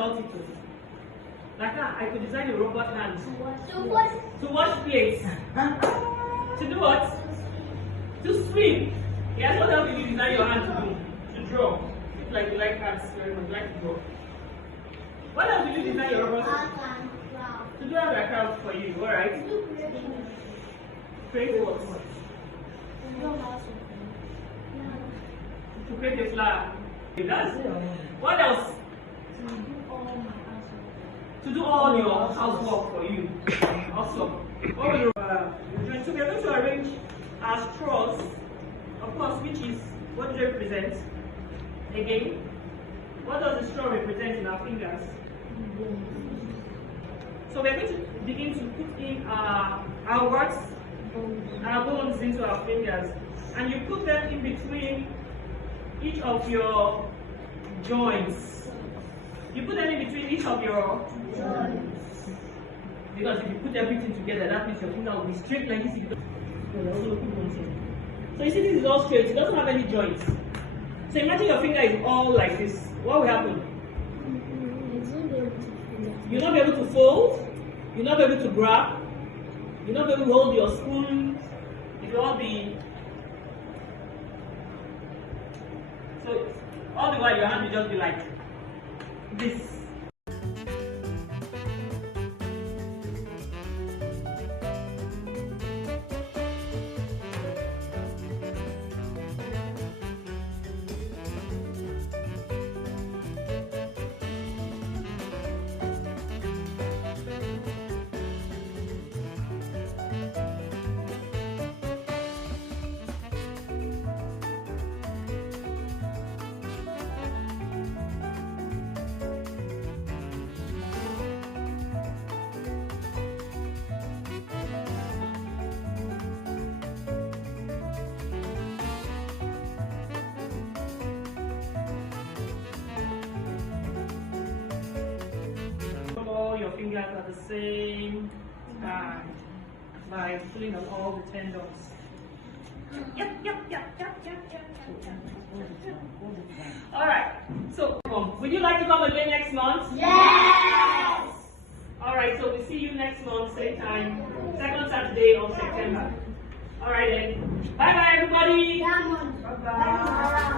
about it too. Like I could design a robot hand. To what? To wash plates. To do what? To swim. Yes, what else did you design your hand to do? To draw. It's like you like hands very much, like to draw. What else did you design your robot to do? Have a craft for you, alright? Create what? To create a flower. That's it. What else? To do all your housework for you. Awesome. What will you doing? So we are going to arrange our straws, of course, which is what do they represent? Again, what does the straw represent in our fingers? So we are going to begin to put in our words, our bones into our fingers, and you put them in between each of your joints. You put them in between each of your joints. Because if you put everything together, that means your finger will be straight like this. So you see, this is all straight. It doesn't have any joints. So imagine your finger is all like this. What will happen? You'll not be able to fold. You'll not be able to grab. You'll not be able to hold your spoon. It will all be. So all the while your hand will just be like this. Your fingers at the same time by pulling on all the tendons. All right. So, would you like to come again next month? Yes! All right. So we'll see you next month, same time, second Saturday of September. All right then. Bye bye, everybody. Bye bye.